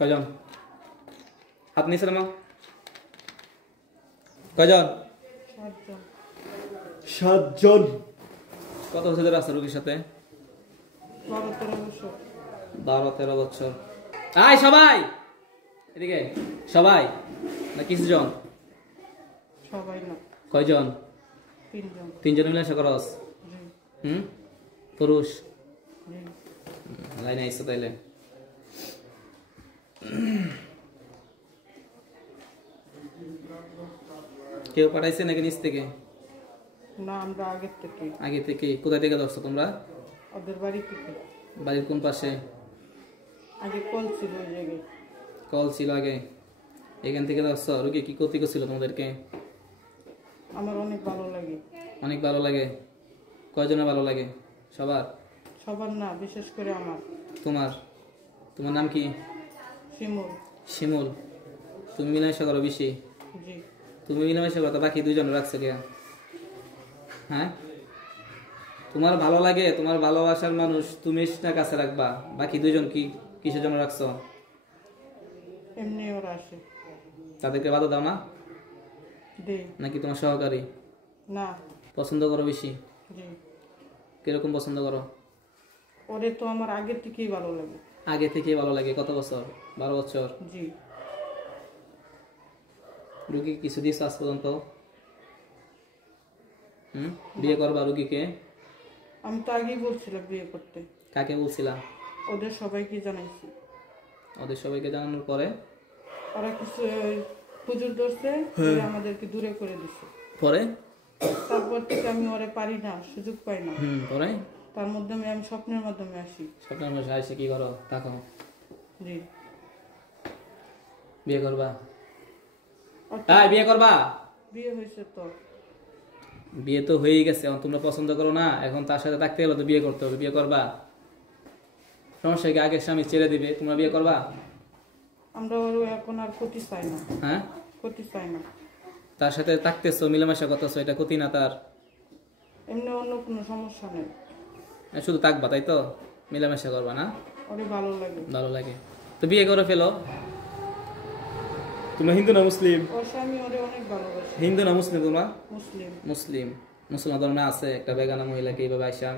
কয়জন? হাত নিচে নামাও। কয়জন? 7 জন। কত বছর ধরে আছো রোগীর সাথে? 12-13 বছর। আয় সবাই এদিকে, সবাই না কিছু জন? সবাই না। কয়জন? 3 জন। 3 জন মিলে করস? পুরুষ? লাইনে আইসো তাইলে। কেউ পাঠাইছে নাকি নিচ থেকে? না, আমরা আগে থেকে। কোথায় থেকে ধরছো তোমরা? ওদের বাড়ি থেকে। বাড়ির কোন পাশে? আগে কল ছিল ওই জায়গায়। কল ছিল আগে, এখান থেকে ধরছো। রোগী কি ক্ষতি করছিল তোমাদেরকে? আমার অনেক ভালো লাগে। অনেক ভালো লাগে? কয়জনের ভালো লাগে? সবার? সবার না, বিশেষ করে আমার। তোমার নাম কি? শিমুল। শিমুল। তুমি মিলামেশা করো বেশি? জি। তুমি মিলামেশা করো, বাকি 2 জন রাখছো কে? হ্যাঁ, তোমার ভালো লাগে, তোমার ভালোবাসার মানুষ তুমি না কাছে রাখবা, বাকি 2 জন কি কিসের জন্য রাখছো? এমনি ওরা আসে। তাদেরকে বাধা দাও না? দেই। নাকি তোমার সহকারী? না। পছন্দ করো বেশি? জি। কিরকম পছন্দ করো? ওরে তো আমার আগে থেকেই ভালো লাগে। আগে থেকেই ভালো লাগে? কত বছর? 12 বছর। জি। রুগী কিছু দিস আজ পর্যন্ত? বিয়ে করবা রুগীকে? আমি তো আগেই বলছিলাম বিয়ে করতে। কাকে বলছিলা? ওদের সবাইকে জানাইছি। ওদের সবাইকে জানানোর পরে ওরা কিছু হুজুর ধরছে, আমাদেরকে দূরে করে দিছে। পরে তারপর থেকে আমি ওরে পারি না, সুযোগ পাই না। পরে তার মাধ্যমে আমি স্বপ্নের মাধ্যমে আসি। স্বপ্নের মাঝে আসে কি করো? থাকো। জি। বিয়ে করবা? বিয়ে করবা? বিয়ে হয়েছে তো। বিয়ে তো হয়েই গেছে, এখন তোমরা পছন্দ করো না, এখন তার সাথে থাকতে গেলে তো বিয়ে করতে হবে। বিয়ে করবা? সমস্যা কি? আগের স্বামী ছেড়ে দিবে, তোমরা বিয়ে করবা? আমরা ওর এখন আর ক্ষতি চাই না। হ্যাঁ, ক্ষতি চাই না। তার সাথে থাকতেছো, মিলামেশা করতেছো, এটা ক্ষতি না তার? এমনি অন্য কোনো সমস্যা নেই। শুধু থাকবা তাই তো, মিলামেশা করবা না? ওরে ভালো লাগে। ভালো লাগে তো বিয়ে করে ফেলো। তোমরা হিন্দু না মুসলিম? ওর স্বামী ওরে অনেক ভালোবাসে। হিন্দু না মুসলিম তোমরা? মুসলিম। মুসলিম। মুসলমান ধর্মে আছে একটা বেগানা মহিলাকে এইভাবে আসা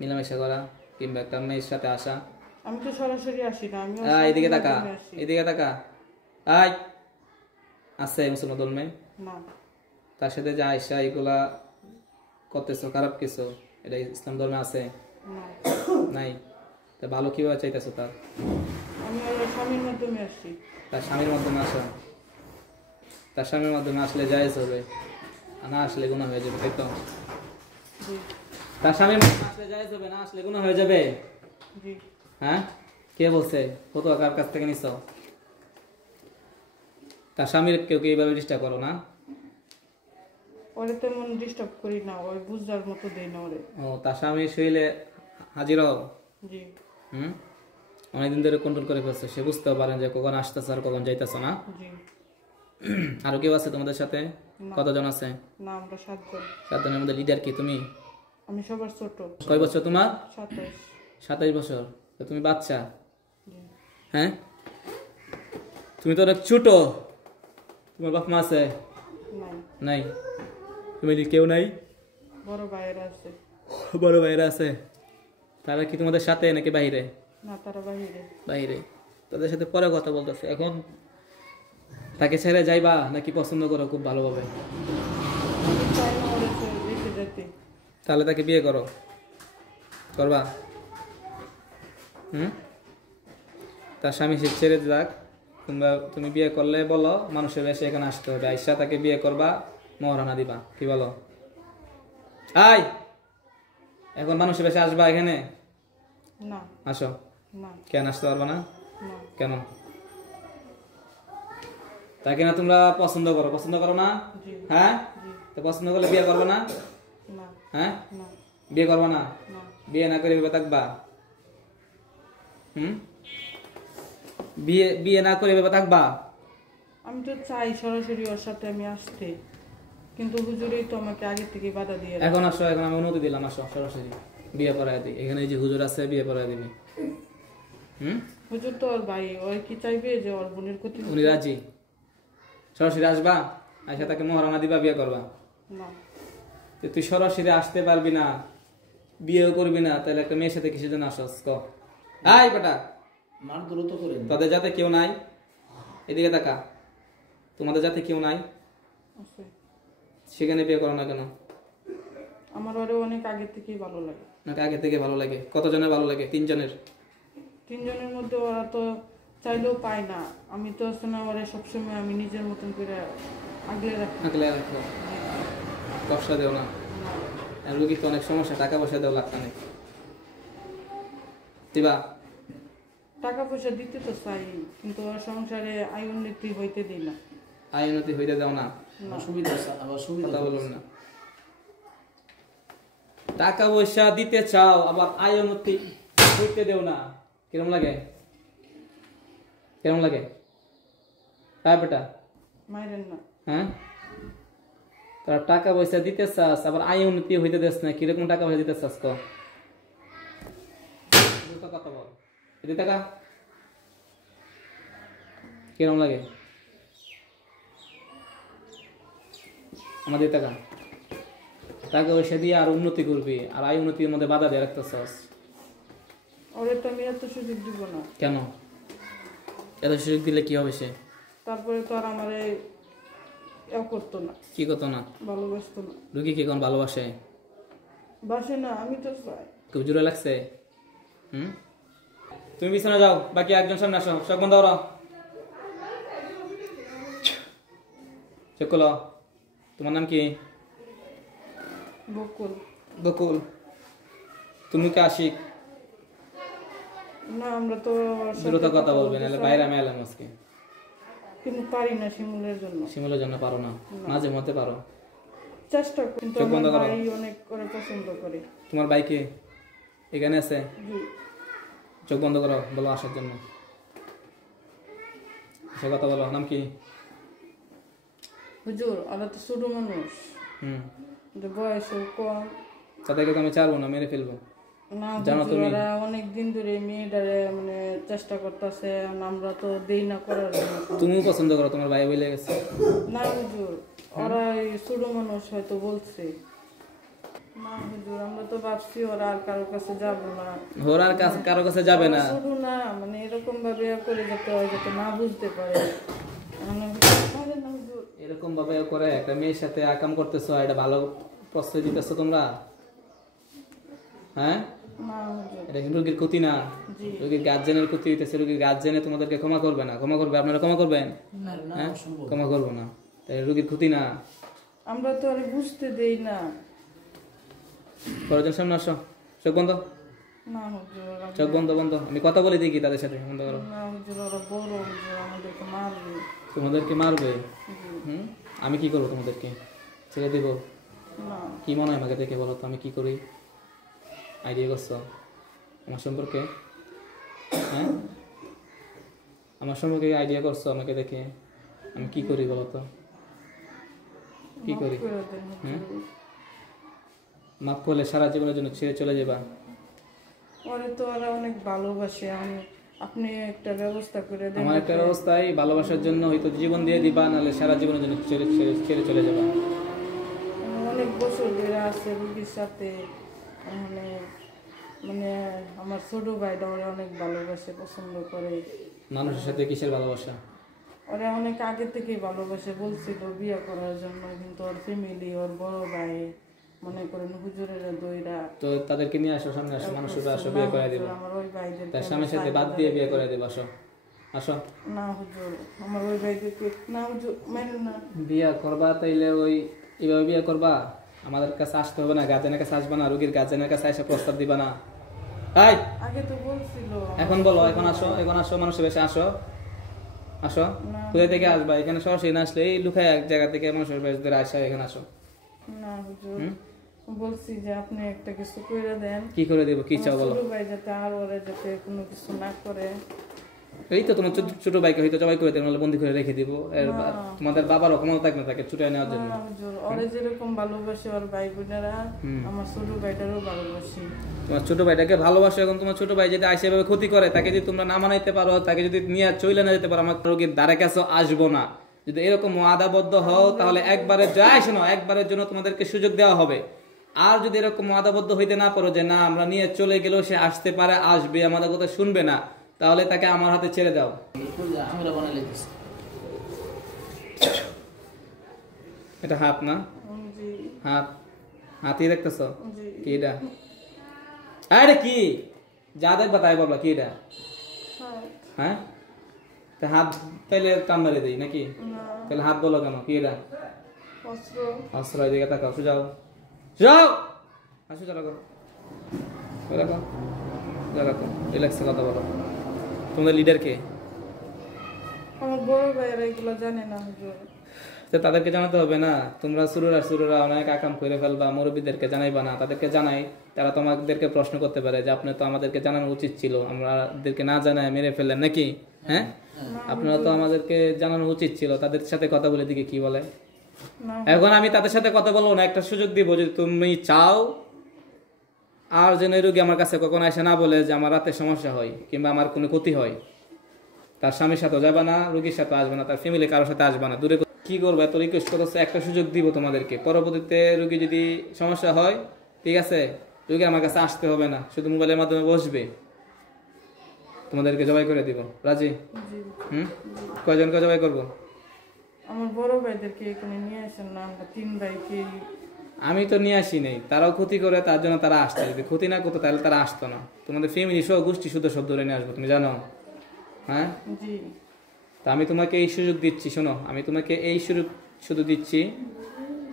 মিলামেশা করা, কিংবা একটা মেয়ের সাথে আসা? আমি তো সরাসরি আসি না, আমি এদিকে তাকা, এদিকে তাকা। আয়, আছে মুসলমান ধর্মে? না। তার সাথে যে আয়সা এগুলা করতেছো, খারাপ কিছু, এটা ইসলাম ধর্মে আছে? নাই। তা ভালো কিভাবে চাইতেছো তার? আমি ওর স্বামীর মাধ্যমে আসি। তার স্বামীর মাধ্যমে আসা? তার স্বামীর মাধ্যমে আসলে জায়েজ হবে, না আসলে গুনাহ হয়ে যাবে তাই তো? তার স্বামীর মাধ্যমে আসলে জায়েজ হবে, না আসলে গুনাহ হয়ে যাবে? জি। হ্যাঁ, কে বলছে? কত কার কাছ থেকে নিছো? তার স্বামীর কেউ কি এইভাবে ডিস্টার্ব করো না? ওরে তেমন ডিস্টার্ব করি না, ওই বুঝার মতো দেই না ওরে। ও, তার স্বামী শরীরে হাজির হও? জি। অনেকদিন ধরে কন্ট্রোল করে ফেলছো, সে বুঝতেও পারেন যে কখন আসতেছে আর কখন যাইতেছে না? জি। আরো কেউ আছে তোমাদের সাথে? কতজন আছে? না, আমরা 7 জন। 7 জনের মধ্যে লিডার কি তুমি? আমি সবার ছোট। কয় বছর তোমার? 27। 27 বছর। তো তুমি বাচ্চা? জি। হ্যাঁ, তুমি তো অনেক ছোট। তোমার বাপ মা আছে? নাই। তুমি কেউ নাই? বড় ভাইয়েরা আছে। বড় ভাইয়েরা আছে? তারা কি তোমাদের সাথে নাকি বাইরে? না, তারা বাইরে। বাইরে। তাদের সাথে পরে কথা বলতেছে। এখন তাকে ছেড়ে যাইবা নাকি পছন্দ করো খুব ভালোভাবে? তাহলে তাকে বিয়ে করো। করবা? তার স্বামী সে ছেড়ে যাক, তুমি বিয়ে করলে বলো মানুষের বেশি এখানে আসতে হবে, আইসা তাকে বিয়ে করবা, মহারানা দিবা। কি বলো? আয়, এখন মানুষের বেশি আসবা এখানে? না। আসো। না। কেন আসতে পারবা না? না। কেন? তাকে না তোমরা পছন্দ করো? পছন্দ করো না? হ্যাঁ, তো পছন্দ করলে বিয়ে করবো না? হ্যাঁ, বিয়ে করবো না? বিয়ে না করে ভেবে থাকবা? বিয়ে না করে ভেবে থাকবা? আমি তো চাই সরাসরি ওর সাথে আমি আসতে, কিন্তু হুজুরই তো আমাকে আগে থেকে বাধা দিয়ে। এখন আসো, এখন আমি অনুমতি দিলাম, আসো সরাসরি বিয়ে করায় দিই। এখানে যে হুজুর আছে বিয়ে করায় দিবি। হুজুর তো ওর ভাই, ওই কি চাইবে যে ওর বোনের ক্ষতি হোক? উনি রাজি? সরাসরি আসবা, আইসা তাকে মহারণা দিবা, বিয়ে করবা? না, যে তুই সরাসরি আসতে পারবি না, বিয়েও করবি না, তাহলে একটা মেয়ের সাথে কিসের জন্য আসস ক? আই বেটা, মার দ্রুত করে তাদের যাতে কেউ নাই, এদিকে তাকা, তোমাদের যাতে কেউ নাই, আছে। সেখানে বিয়ে করো না কেন? আমার ওরে অনেক আগে থেকেই ভালো লাগে। নাকি আগে থেকে ভালো লাগে? কতজনের ভালো লাগে? 3 জনের? 3 জনের মধ্যে ওরা তো চাইলেও পায় না। আমি তো আছে না, ওরা সবসময় আমি নিজের মতন করে আগলে রাখি। আগলে রাখো, কষ্ট দেও না। আর রুগীর তো অনেক সমস্যা, টাকা পয়সা দেও লাগতা নেই, দিবা? টাকা পয়সা দিতে তো চাই, কিন্তু ওর সংসারে আয় উন্নতি হইতে দিই না। আয় উন্নতি হইতে দাও না, না, অসুবিধা আছে, আবার সুবিধা কথা বলুন না। টাকা পয়সা দিতে চাও, আবার আয় উন্নতি হইতে দেও না, কিরম লাগে? কেমন লাগে? তাই বেটা, মাইরেন না। হ্যাঁ, তোরা টাকা পয়সা দিতে চাস, আবার আয় উন্নতি হইতে দেস না, কিরকম টাকা পয়সা দিতে চাস ক? কথা বল, এদিকে টাকা কিরম লাগে? আমাদের টাকা টাকা পয়সা দিয়ে আর উন্নতি করবি, আর আয় উন্নতির মধ্যে বাধা দিয়ে রাখতে চাস ওরে তো আমি এত সুযোগ দিব না। কেন? এত সুযোগ দিলে কি হবে? সে তারপরে তো আর আমার করতো না, কি করতো না? ভালোবাসতো না। রুগী কি কোন ভালোবাসে? বাসে না, আমি তো চাই। খুব জোরে লাগছে? তুমি বিছানা যাও, বাকি একজন সামনে আসো, চোখ বন্ধ করো, চোখ খোলো। তোমার নাম কি? বকুল। বকুল। তুমি কি আশিক? না, আমরা তো ওর সাথে দ্রুত কথা বলবে, বলতে নাহলে চাই, বাইরে আমি এলাম আজকে। কিন্তু পারি না শিমুলের জন্য। শিমুলের জন্য পারো না? মাঝে মধ্যে পারো। চেষ্টা করি, কিন্তু চোখ বন্ধ আমার করো। ভাই অনেক করে পছন্দ করে। তোমার বাইকে এখানে আছে? জি। চোখ বন্ধ করো, বলো আসার জন্য। সে কথা বলো, নাম কি? হুজুর, ওরা তো ছোট মানুষ, বয়সও কম। তাদেরকে তো আমি ছাড়বো না, মেরে ফেলবো। না জানো হুজুর, তুমি? ওরা অনেক দিন ধরে মেয়েটারে মানে চেষ্টা করতেছে, আমরা তো দেই না করার জন্য। তুমিও পছন্দ করো, তোমার ভাই বলে গেছে। না হুজুর, ওরা এই ছোট মানুষ হয়তো বলছে। না হুজুর, আমরা তো ভাবছি ওরা আর কারোর কাছে যাবো না। ওরা আর কারো কাছে যাবে না। ছোট না, মানে এরকম ভাবে করে যাতে না বুঝতে পারে। মানে না হুজুর, এরকম ভাবে করে একটা মেয়ের সাথে আকাম করতেছো, এটা ভালো প্রশ্রয় দিতেছো তোমরা? হ্যাঁ, না হুজুর। এটা কিন্তু রোগীর ক্ষতি না, জি। রোগীর গার্জেনের ক্ষতি হইতেছে। রোগীর গার্জেনে তোমাদেরকে ক্ষমা করবে না। ক্ষমা করবে? আপনারা ক্ষমা করবেন? না না হ্যাঁ, অসম্ভব। ক্ষমা করবো না। তাই রোগীর ক্ষতি না। আমরা তো আর বুঝতে দেই না। পরের সামনে আসো, চোখ বন্ধ, না হুজুর, চোখ বন্ধ বন্ধ। আমি কথা বলে দিই কি তাদের সাথে? বন্ধ করো। না হুজুর, ওরা বড় হুজুর, আমাদেরকে মারবে। তোমাদেরকে মারবে? জি। আমি কি করবো? তোমাদেরকে ছেড়ে দেবো? না, কি মনে হয় আমাকে দেখে বলো তো, আমি কি করি? আইডিয়া করছো আমার সম্পর্কে? হ্যাঁ, আমার সম্পর্কে আইডিয়া করছো আমাকে দেখে? আমি কি করি বলো তো, কি করি? মাফ করে দেন হুজুর। মাফ করলে সারা জীবনের জন্য ছেড়ে চলে যাবা? ওরে তো ওরা অনেক ভালোবাসে, আপনি একটা ব্যবস্থা করে দেন। আমার একটা অবস্থায় ভালোবাসার জন্য হয়তো জীবন দিয়ে দিবা, নাহলে সারা জীবনের জন্য ছেড়ে চলে যাবা। অনেক বছর ধরে আছে রুগীর সাথে, মানে মানে আমার ছোট ভাইটা ওরা অনেক ভালোবাসে, পছন্দ করে। মানুষের সাথে কিসের ভালোবাসা? ওরা অনেক আগে থেকেই ভালোবাসে, বলছিল বিয়ে করার জন্য, কিন্তু ওর ফ্যামিলি, ওর বড় ভাই মনে করেন হুজুরের দইরা। তো তাদেরকে নিয়ে আসো, সামনে আসো, মানুষের আসো, বিয়ে করে দেবো। আমার ওই ভাইদের তার স্বামীর সাথে বাদ দিয়ে বিয়ে করে দেবো। আসো আসো। না হুজুর, আমার ওই ভাইদেরকে না হুজুর, মেনেন না। বিয়ে করবা তাইলে ওই এইভাবে বিয়ে করবা? আমাদের কাছে আসতে হবে না, গার্জেনের কাছে আসবা না, রোগীর গার্জেনের কাছে এসে প্রস্তাব দিবা না। তাই আগে তো বলছিল। এখন বলো, এখন আসো, এখন আসো, মানুষের বেশি আসো, আসো। না। কোথায় থেকে আসবা? এখানে সরাসরি না আসলে এই লুকায় এক জায়গা থেকে মানুষের বেশ ধরে আসা, এখানে আসো। না হুজুর, বলছি যে আপনি একটা কিছু করে দেন। কি করে দেবো? কি চাও বলো? ছোট ভাই যাতে আর ওরা যাতে কোনো কিছু না করে। এই তো তোমার ছোট ভাইকে হয়তো জবাই করে দেবো, নাহলে বন্দি করে রেখে দিব। তোমাদের বাবার ক্ষমতা থাকবে তাকে ছুটাই নেওয়ার জন্য। না হুজুর, ওরে যেরকম ভালোবাসে ওর ভাই বোনেরা, আমার ছোট ভাইটারও ভালোবাসি। তোমার ছোট ভাইটাকে ভালোবাসো। এখন তোমার ছোট ভাই যদি আসে এভাবে ক্ষতি করে, তাকে যদি তোমরা না মানাইতে পারো, তাকে যদি নিয়ে চলে না যেতে পারো, আমার রোগীর দ্বারে কাছে আসবো না। যদি এরকম ওয়াদাবদ্ধ হও, তাহলে একবারের যায় শোনো, একবারের জন্য তোমাদেরকে সুযোগ দেওয়া হবে। আর যদি এরকম ওয়াদাবদ্ধ হইতে না পারো যে না আমরা নিয়ে চলে গেলেও সে আসতে পারে, আসবে, আমাদের কথা শুনবে না, তাহলে তাকে আমার হাতে ছেড়ে দাও। আমরা বানাই লাইতেছি। এটা হাত না? জি হাত, হাতই দেখতেছ জি। কি এটা? আরে কি যা দেখবা তাই বলবা কি এটা? হ্যাঁ। হ্যাঁ, তা হাত তাইলে কান মারে দেই নাকি? না, তাহলে হাত বলো কেন? কি এটা? অস্ত্র। অস্ত্র। এদিকে তাকাও, সুজাও যাও, আসো চলো করো, রাখো রাখো, রিল্যাক্সে কথা বলো। তোমাদের লিডার কে? আমার বড় ভাইয়েরা এগুলো জানে না হুজুর। তো তাদেরকে জানাতে হবে না? তোমরা সুরুরা অনেক আকাম করে ফেলবা, মুরব্বীদেরকে জানাইবা না? তাদেরকে জানাই, তারা তোমাদেরকে প্রশ্ন করতে পারে যে আপনি তো আমাদেরকে জানানো উচিত ছিল, আমাদেরকে না জানায় মেরে ফেললেন নাকি? হ্যাঁ, আপনারা তো আমাদেরকে জানানো উচিত ছিল। তাদের সাথে কথা বলে দিকে কি বলে? না, এখন আমি তাদের সাথে কথা বলবো না, একটা সুযোগ দিব যদি তুমি চাও। আর যেন এই রোগী আমার কাছে কখনো এসে না বলে যে আমার রাতে সমস্যা হয় কিংবা আমার কোনো ক্ষতি হয়। তার স্বামীর সাথে যাবে না, রোগীর সাথে আসবে না, তার ফ্যামিলি কারোর সাথে আসবে না, দূরে কি করবো? এত রিকোয়েস্ট করতেছে, একটা সুযোগ দিব তোমাদেরকে। পরবর্তীতে রোগী যদি সমস্যা হয়, ঠিক আছে, রোগী আমার কাছে আসতে হবে না, শুধু মোবাইলের মাধ্যমে বসবে, তোমাদেরকে জবাই করে দিব। রাজি? জি। কয়জনকে জবাই করবো? আমার বড় ভাইদেরকে এখানে নিয়ে আসেন না, আমরা 3 ভাইকে। আমি তো নিয়ে আসি নেই, তারাও ক্ষতি করে, তার জন্য তারা আসতো। যদি ক্ষতি না করতো তাহলে তারা আসতো না। তোমাদের ফ্যামিলি সহ গোষ্ঠী শুদ্ধ সব ধরে নিয়ে আসবো, তুমি জানো? হ্যাঁ, জি তা আমি তোমাকে এই সুযোগ দিচ্ছি, শোনো, আমি তোমাকে এই সুযোগ শুধু দিচ্ছি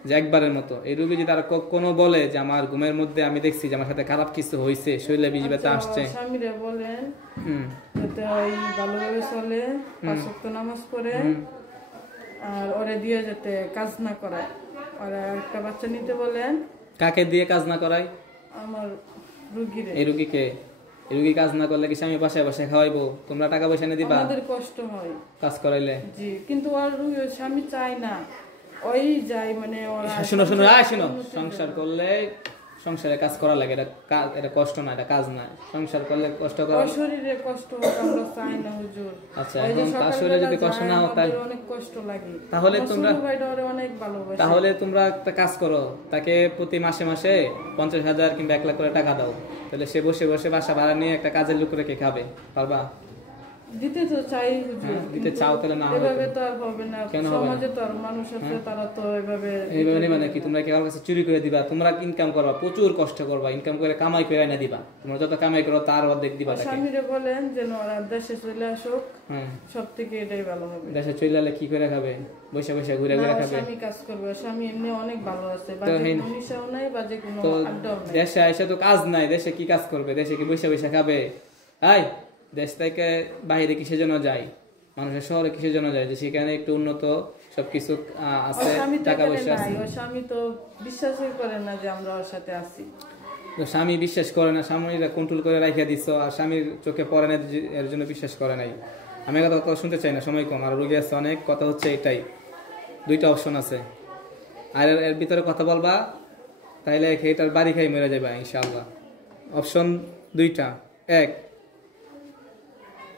যে একবারের মতো এই রোগী যদি তারা কোনো বলে যে আমার ঘুমের মধ্যে আমি দেখছি যে আমার সাথে খারাপ কিছু হয়েছে, শরীরে বীজ ব্যথা আসছে, স্বামীরা বলেন হুম, যাতে ওই ভালোভাবে চলে, 5 ওয়াক্ত নামাজ পড়ে, আর ওরে দিয়ে যাতে কাজ না করায়। ওরা একটা বাচ্চা নিতে বলেন। কাকে দিয়ে কাজ না করাই? আমার রুগীরে। এই রোগীকে? এই রোগী কাজ না করলে কি স্বামী বাসায় বাসায় খাওয়াইবো? তোমরা টাকা পয়সা এনে দিবা আমাদের কষ্ট হয় কাজ করাইলে? জি, কিন্তু ওর রুগী ওর স্বামী চায় না, ওই যায় মানে ওরা। শোনো, সংসার করলে সংসারে কাজ করা লাগে, এটা কষ্ট না, এটা কাজ না। সংসার করলে কষ্ট করা, ওর শরীরে কষ্ট হোক আমরা চাই না হুজুর। আচ্ছা, ওই যে এখন তার শরীরে যদি কষ্ট না হয় আমাদের অনেক কষ্ট লাগে। তাহলে তোমরা অনেক ভালোবাসে। তাহলে তোমরা একটা কাজ করো, তাকে প্রতি মাসে মাসে 50,000 কিংবা 1 লাখ করে টাকা দাও, তাহলে সে বসে বসে বাসা ভাড়া নিয়ে একটা কাজের লোক রেখে খাবে। পারবা? দিতে তো চাই হুজুর, দিতে চাও, তাহলে না হবে। এভাবে তো আর হবে না। কেন হবে না? সমাজে তো আর মানুষ আছে, তারা তো এভাবে এইভাবে মানে কি তোমরা কি আমার কাছে চুরি করে দিবা? তোমরা ইনকাম করবা, প্রচুর কষ্ট করবা, ইনকাম করে কামাই করে এনে দিবা। তোমরা যত কামাই করো তার অর্ধেক দিবা তাকে। স্বামীরে বলেন যেন ওরা দেশে চলে আসুক, হ্যাঁ, সব থেকে এটাই ভালো হবে। দেশে চলে এলে কি করে খাবে? বসে বসে ঘুরে ঘুরে না, খাবে? স্বামী কাজ করবে, স্বামী এমনি অনেক ভালো আছে, বাজে কোনো নিশাও নাই, বাজে কোনো তো আড্ডাও নাই। দেশে এসে তো কাজ নাই, দেশে কি কাজ করবে? দেশে কি বসে বসে খাবে? আই, দেশ থেকে বাইরে কিসের জন্য যায়? মানুষের শহরে কিসের জন্য যায়? যে সেখানে একটু উন্নত সবকিছু আছে, স্বামী তো টাকা এখানে পয়সা আছে। নাই, ওর স্বামী তো বিশ্বাসই করে না যে আমরা ওর সাথে আছি। তো স্বামী বিশ্বাস করে না, স্বামীরা কন্ট্রোল করে রাখিয়া দিচ্ছ, আর স্বামীর চোখে পড়ে না, এর জন্য বিশ্বাস করে নাই। আমি কথা শুনতে চাই না, সময় কম, আর রোগী আছে অনেক। কথা হচ্ছে এটাই, 2টা অপশন আছে, আর এর ভিতরে কথা বলবা তাইলে এটার বাড়ি খাই মেরে যাবে ইনশাআল্লাহ। অপশন 2টা। 1,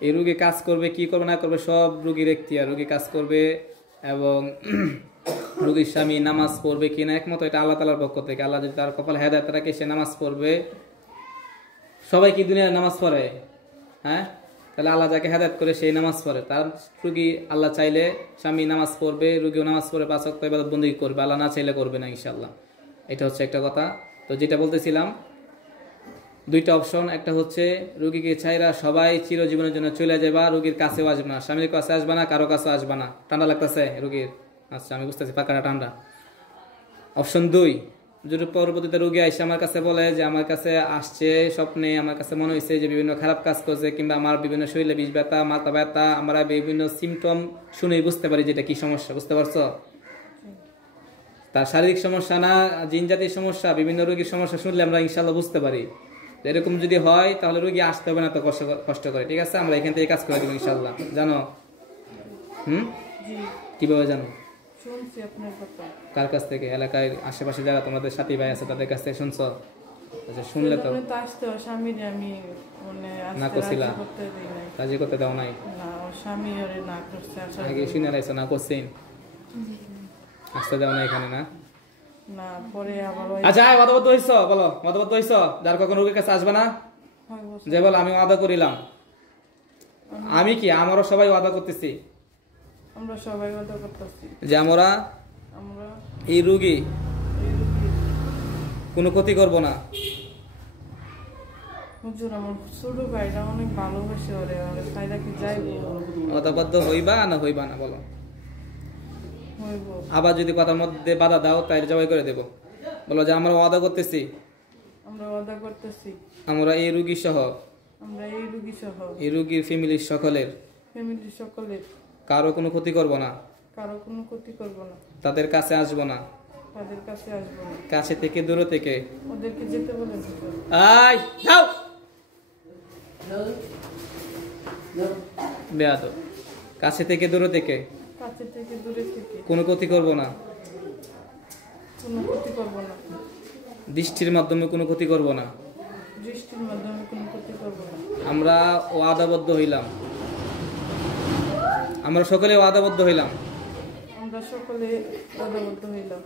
এই রোগী কাজ করবে, কি করবে না করবে সব রোগীর এখতিয়ার। রোগী কাজ করবে এবং রোগীর স্বামী নামাজ পড়বে কিনা একমত, এটা আল্লাহ তাআলার পক্ষ থেকে। আল্লাহ যদি তার কপালে হেদায়েত রাখে, সে নামাজ পড়বে। সবাই কি দুনিয়ায় নামাজ পড়ে? হ্যাঁ, তাহলে আল্লাহ যাকে হেদায়েত করে সেই নামাজ পড়ে। তার রোগী আল্লাহ চাইলে স্বামী নামাজ পড়বে, রোগীও নামাজ পড়ে, 5 ওয়াক্ত ইবাদত বন্দেগী করবে। আল্লাহ না চাইলে করবে না ইনশাআল্লাহ। এটা হচ্ছে একটা কথা। তো যেটা বলতেছিলাম, 2টা অপশন। একটা হচ্ছে রোগীকে ছাইরা সবাই চিরজীবনের জন্য চলে যাবা, রোগীর কাছেও আসবে না, স্বামীর কাছে আসবে না, কারো কাছে আসবে না। ঠান্ডা লাগতেছে রোগীর? আচ্ছা, আমি বুঝতেছি পাকাটা ঠান্ডা। অপশন 2, যদি পরবর্তীতে রোগী আইসে আমার কাছে বলে যে আমার কাছে আসছে স্বপ্নে, আমার কাছে মনে হয়েছে যে বিভিন্ন খারাপ কাজ করছে, কিংবা আমার বিভিন্ন শরীরে বিষ ব্যথা, মাথা ব্যথা, আমরা বিভিন্ন সিমটম শুনেই বুঝতে পারি যেটা কি সমস্যা। বুঝতে পারছো? তার শারীরিক সমস্যা না, জিন জাতির সমস্যা, বিভিন্ন রোগীর সমস্যা শুনলে আমরা ইনশাআল্লাহ বুঝতে পারি। এরকম যদি হয় তাহলে রোগী আসতে হবে না তো কষ্ট করে, ঠিক আছে? আমরা এখান থেকে কাজ করে দেবো ইনশাল্লাহ, জানো? জি কিভাবে জানো? শুনছি আপনার কথা। কার কাছ থেকে? এলাকায় আশেপাশে যারা তোমাদের সাথী ভাই আছে তাদের কাছ থেকে শুনছো? আচ্ছা, শুনলে তো সেজন্য তো আসতে ওর স্বামীরে আমি মানে না আসতে করছিলা, রাজি করতে দিই নাই। রাজি করতে দাও নাই? না, ওর স্বামী ওরে না করছে আসার আগে জন্য। শুনে লাইছো না করছেন, আসতে দাও না এখানে না? না, পরে আবার ওই আচ্ছা মতবদ্ধ হইছো, বলো মতবদ্ধ হইছো? যার কখন রোগীর কাছে আসবে না, হয় বছর যে বল আমি ওয়াদা করিলাম। আমি কি, আমারও সবাই ওয়াদা করতেছি আমরা সবাই কথা করতেছি। যে আমরা আমরা এই রোগী এই রোগীর কোনো ক্ষতি করব না। হুজুর আমার ছোট ভাইটা অনেক ভালোবাসে ওরে, ওরে ফায়দা কি যাইবো ওয়াদাবদ্ধ হইবা না হইবা না বলো? হইব। আবার যদি কথার মধ্যে বাধা দাও তাই জবাই করে দেব। বলো যে আমরা ওয়াদা করতেছি, আমরা ওয়াদা করতেছি আমরা এই রোগী সহ আমরা এই রোগী সহ এই রোগীর ফ্যামিলির সকলের ফ্যামিলি সকলের কারো কোনো ক্ষতি করব না, কারো কোনো ক্ষতি করব না, তাদের কাছে আসবো না, তাদের কাছে আসবো না। কাছে থেকে দূরে থেকে। ওদেরকে যেতে বলেন হুজুর। আই যাও বেয়াদব, কাছে থেকে দূরে থেকে কাছে থেকে দূরে থেকে কোনো ক্ষতি করব না, কোনো ক্ষতি করব না, দৃষ্টির মাধ্যমে কোনো ক্ষতি করব না। দৃষ্টির মাধ্যমে কোনো ক্ষতি করব না। আমরা ওয়াদাবদ্ধ হইলাম, আমরা সকলে ওয়াদাবদ্ধ হইলাম। আমরা সকলে ওয়াদাবদ্ধ হইলাম।